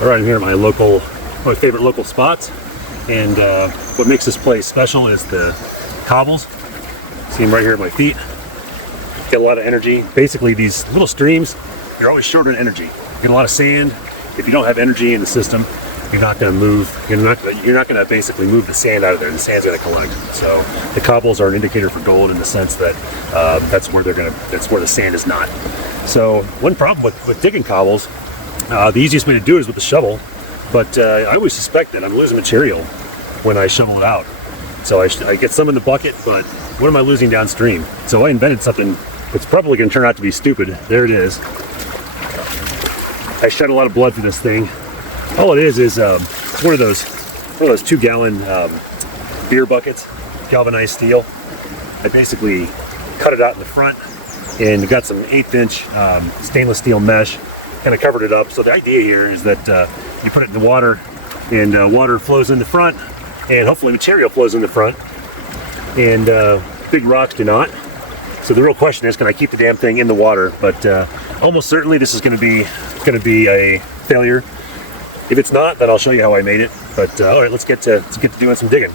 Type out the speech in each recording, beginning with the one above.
All right, I'm here at my favorite local spots, and what makes this place special is the cobbles. See them right here at my feet. Get a lot of energy. Basically, these little streams, you're always short on energy. You get a lot of sand. If you don't have energy in the system, you're not going to move. You're not going to basically move the sand out of there. The sand's going to collect. So the cobbles are an indicator for gold in the sense that that's where the sand is not. So one problem with digging cobbles. The easiest way to do it is with the shovel, but I always suspect that I'm losing material when I shovel it out. So I get some in the bucket, but what am I losing downstream? So I invented something that's probably going to turn out to be stupid. There it is. I shed a lot of blood for this thing. All it is one of those 2-gallon beer buckets, galvanized steel. I basically cut it out in the front and got some 1/8-inch stainless steel mesh. Kind of covered it up. So the idea here is that you put it in the water, and water flows in the front, and hopefully material flows in the front, and big rocks do not. So the real question is, can I keep the damn thing in the water? But almost certainly this is going to be a failure. If it's not, then I'll show you how I made it. But all right, let's get to doing some digging.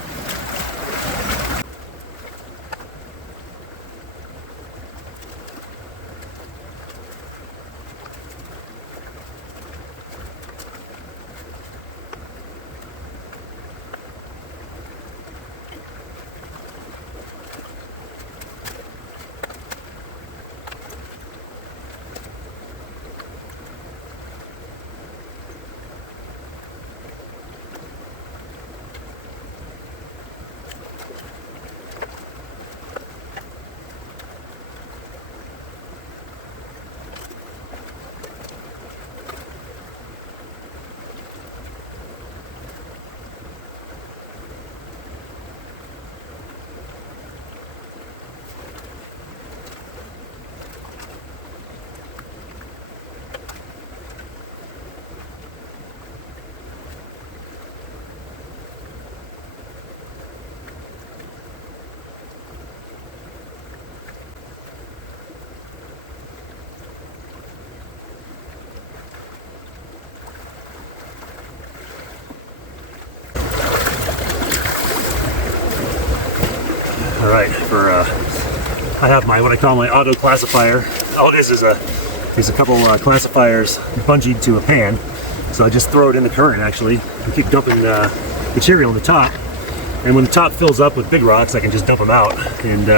All right, I have what I call my auto classifier. All it is a couple classifiers bungeed to a pan. So I just throw it in the current actually, and keep dumping material on the top. And when the top fills up with big rocks, I can just dump them out. And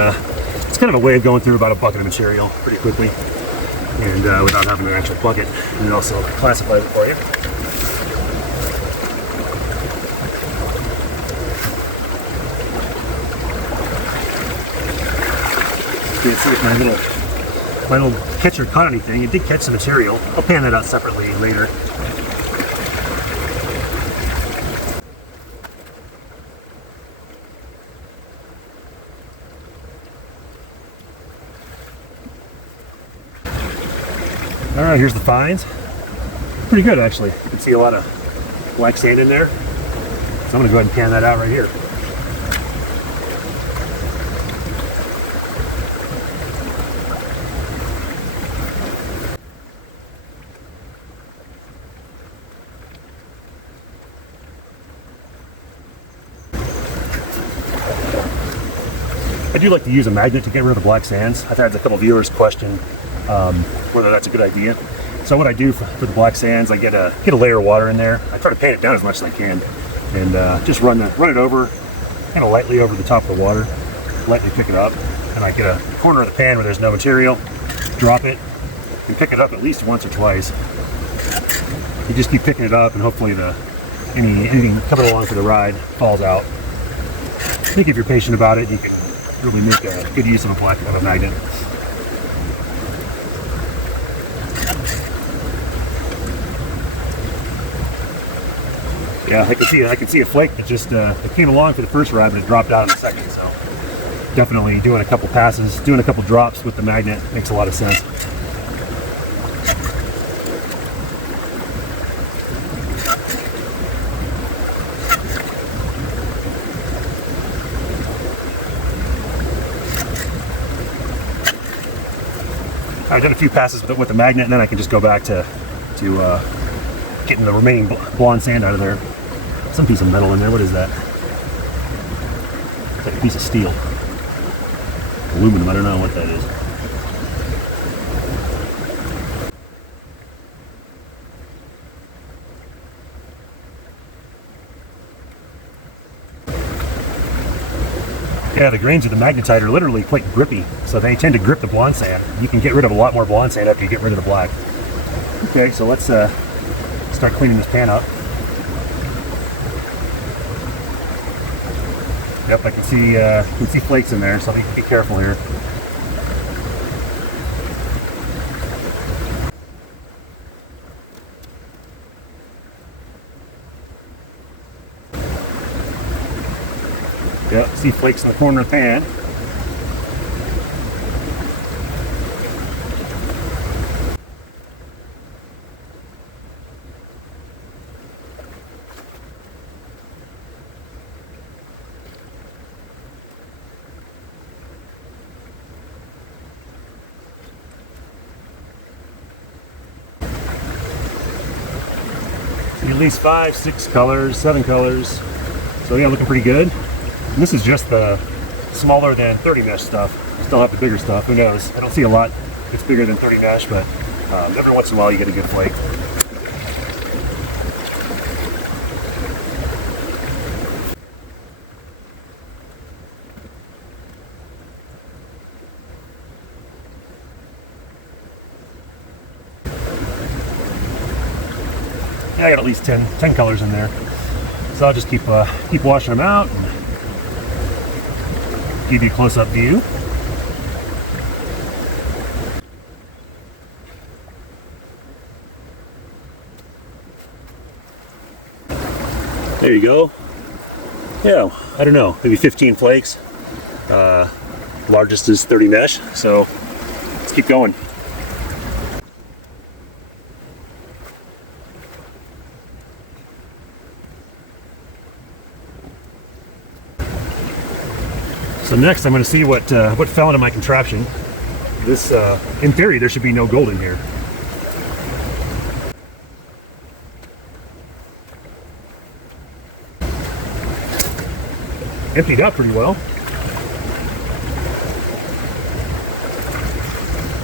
it's kind of a way of going through about a bucket of material pretty quickly, and without having an actual bucket. And it also classifies it for you. You can see if my little catcher caught anything. It did catch some material. I'll pan that out separately later. All right, here's the finds. Pretty good actually. You can see a lot of black sand in there. So I'm gonna go ahead and pan that out right here. I do like to use a magnet to get rid of the black sands. I've had a couple viewers question whether that's a good idea. So what I do for the black sands, I get a layer of water in there. I try to pan it down as much as I can, and just run it over, kind of lightly over the top of the water, lightly pick it up, and I get a corner of the pan where there's no material, drop it, and pick it up at least once or twice. You just keep picking it up, and hopefully anything coming along for the ride falls out. I think if you're patient about it, you can really make a good use of a magnet. Yeah, I can see a flake that just it came along for the first ride, but it dropped out in the second. So definitely doing a couple passes, doing a couple drops with the magnet makes a lot of sense. I've done a few passes with the magnet, and then I can just go back to getting the remaining blonde sand out of there. Some piece of metal in there. What is that? It's like a piece of steel. Aluminum, I don't know what that is. Yeah, the grains of the magnetite are literally quite grippy, so they tend to grip the blonde sand. You can get rid of a lot more blonde sand after you get rid of the black. Okay, so let's start cleaning this pan up. Yep, I can see flakes in there, so be careful here. Yep, see flakes in the corner of the pan. See at least 5, 6 colors, 7 colors. So yeah, looking pretty good. And this is just the smaller than 30 mesh stuff. Still have the bigger stuff, who knows? I don't see a lot that's bigger than 30 mesh, but every once in a while you get a good flake. Yeah, I got at least 10 colors in there. So I'll just keep washing them out and give you a close-up view. There you go. Yeah, I don't know, maybe 15 flakes. Largest is 30 mesh, so let's keep going. So next I'm going to see what fell into my contraption. This, in theory, there should be no gold in here. Emptied out pretty well.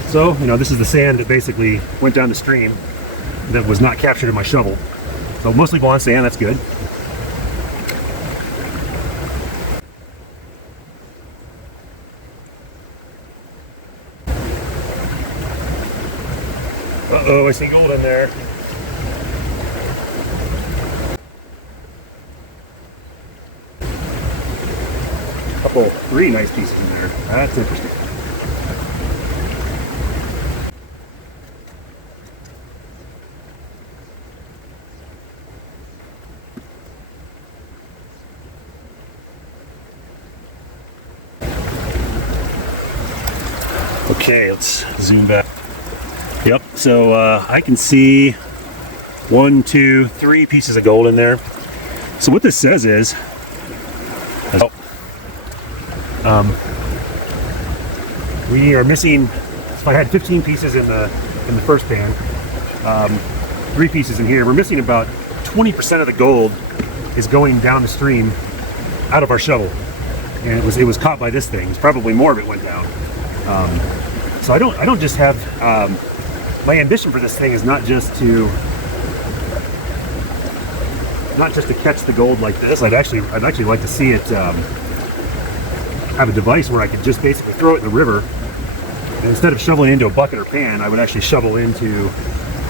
So, you know, this is the sand that basically went down the stream that was not captured in my shovel. So mostly blonde sand, that's good. Uh-oh, I see gold in there. Couple, 3 nice pieces in there. That's interesting. Okay, let's zoom back. Yep, so I can see 1, 2, 3 pieces of gold in there. So what this says is, we are missing. If I had 15 pieces in the first pan, 3 pieces in here. We're missing about 20% of the gold is going down the stream out of our shovel, and it was caught by this thing. It's probably more of it went down. So I don't just have. My ambition for this thing is not just to catch the gold like this. I'd actually like to see it have a device where I could just basically throw it in the river, and instead of shoveling into a bucket or pan, I would actually shovel into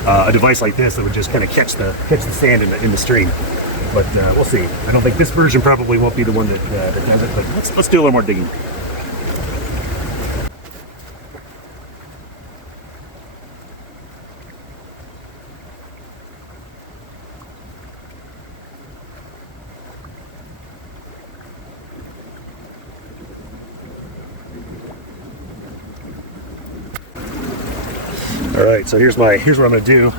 a device like this that would just kind of catch the sand in the stream. But we'll see. I don't think this version probably won't be the one that does it. But let's do a little more digging. All right, so here's what I'm going to do.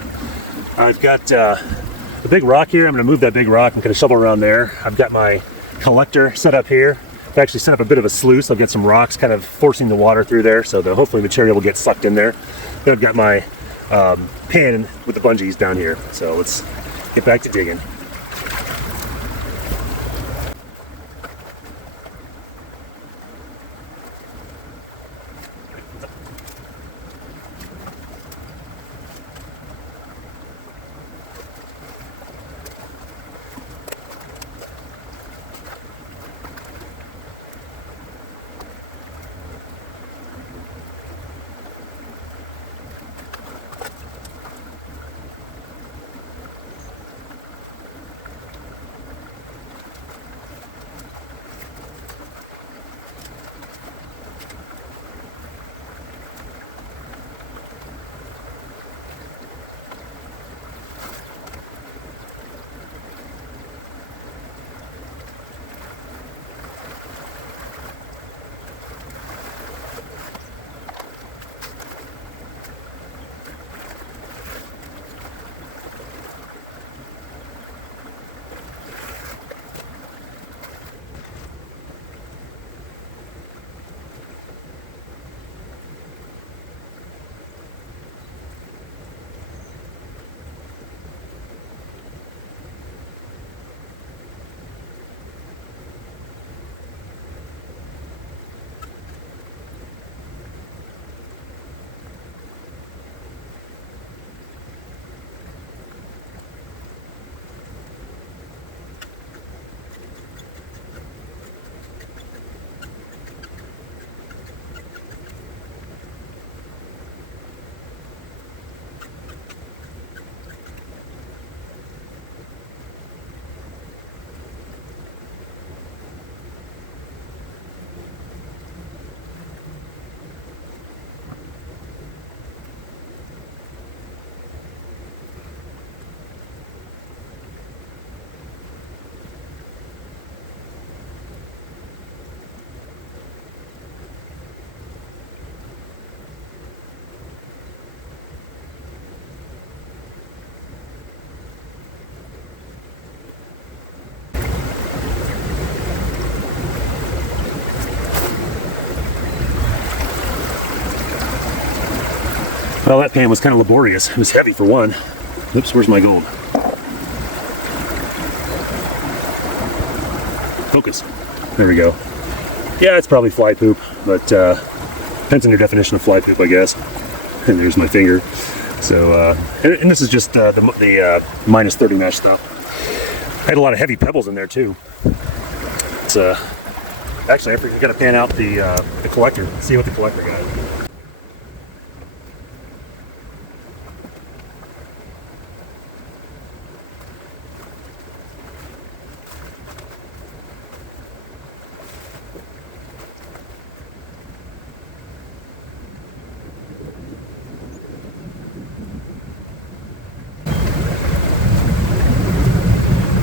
I've got the big rock here. I'm going to move that big rock. I'm going to shovel around there. I've got my collector set up here. I've actually set up a bit of a sluice. I'll get some rocks kind of forcing the water through there, so hopefully the material will get sucked in there. Then I've got my pan with the bungees down here. So let's get back to digging. Well, that pan was kind of laborious. It was heavy for one. Oops, where's my gold? Focus. There we go. Yeah, it's probably fly poop, but depends on your definition of fly poop, I guess. And there's my finger. So, and this is just the minus 30 mesh stuff. I had a lot of heavy pebbles in there too. It's actually, I forgot to pan out the collector. See what the collector got.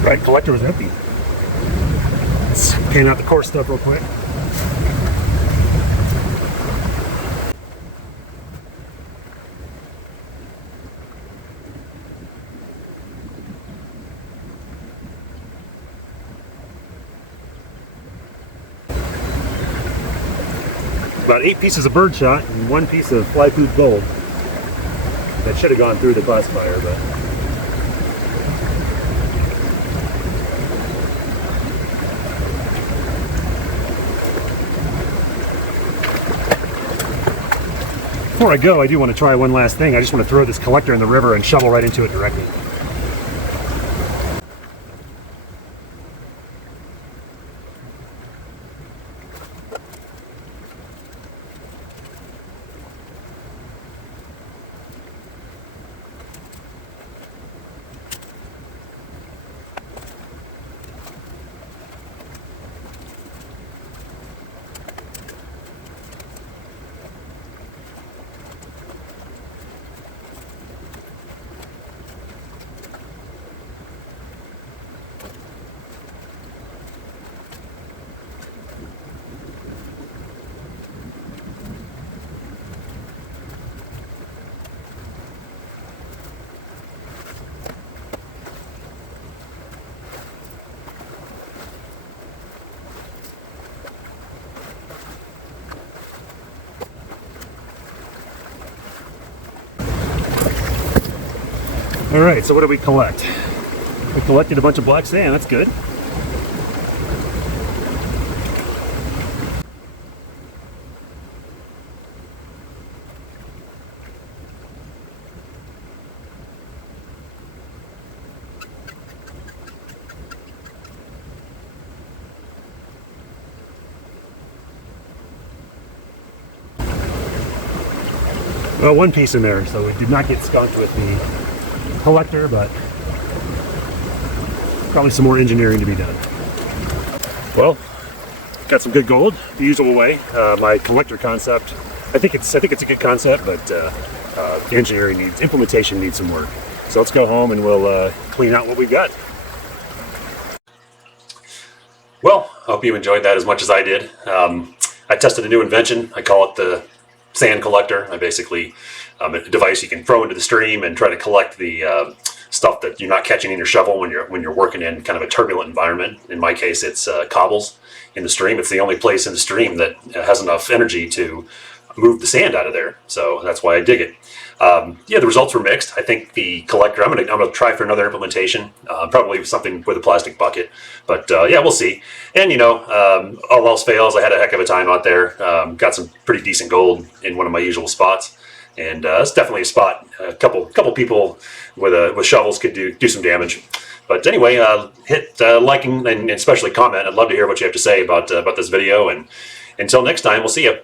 Right, collector was empty. Let's pan out the coarse stuff real quick. About 8 pieces of birdshot and 1 piece of fly poop gold. That should have gone through the classifier, but before I go, I do want to try one last thing. I just want to throw this collector in the river and shovel right into it directly. All right, so what did we collect? We collected a bunch of black sand. That's good. Well, one piece in there, so we did not get skunked with the collector, but probably some more engineering to be done. Well, got some good gold the usual way. My collector concept, I think it's a good concept, but implementation needs some work. So let's go home and we'll clean out what we've got. Well, I hope you enjoyed that as much as I did. I tested a new invention. I call it the sand collector. I basically a device you can throw into the stream and try to collect the stuff that you're not catching in your shovel when you're working in kind of a turbulent environment. In my case, it's cobbles in the stream. It's the only place in the stream that has enough energy to move the sand out of there. So that's why I dig it. Yeah, the results were mixed. I think the collector, I'm gonna try for another implementation, probably something with a plastic bucket. But yeah, we'll see. And all else fails, I had a heck of a time out there. Got some pretty decent gold in one of my usual spots. And it's definitely a spot. A couple people with shovels could do some damage. But anyway, hit like and especially comment. I'd love to hear what you have to say about this video. And until next time, we'll see you.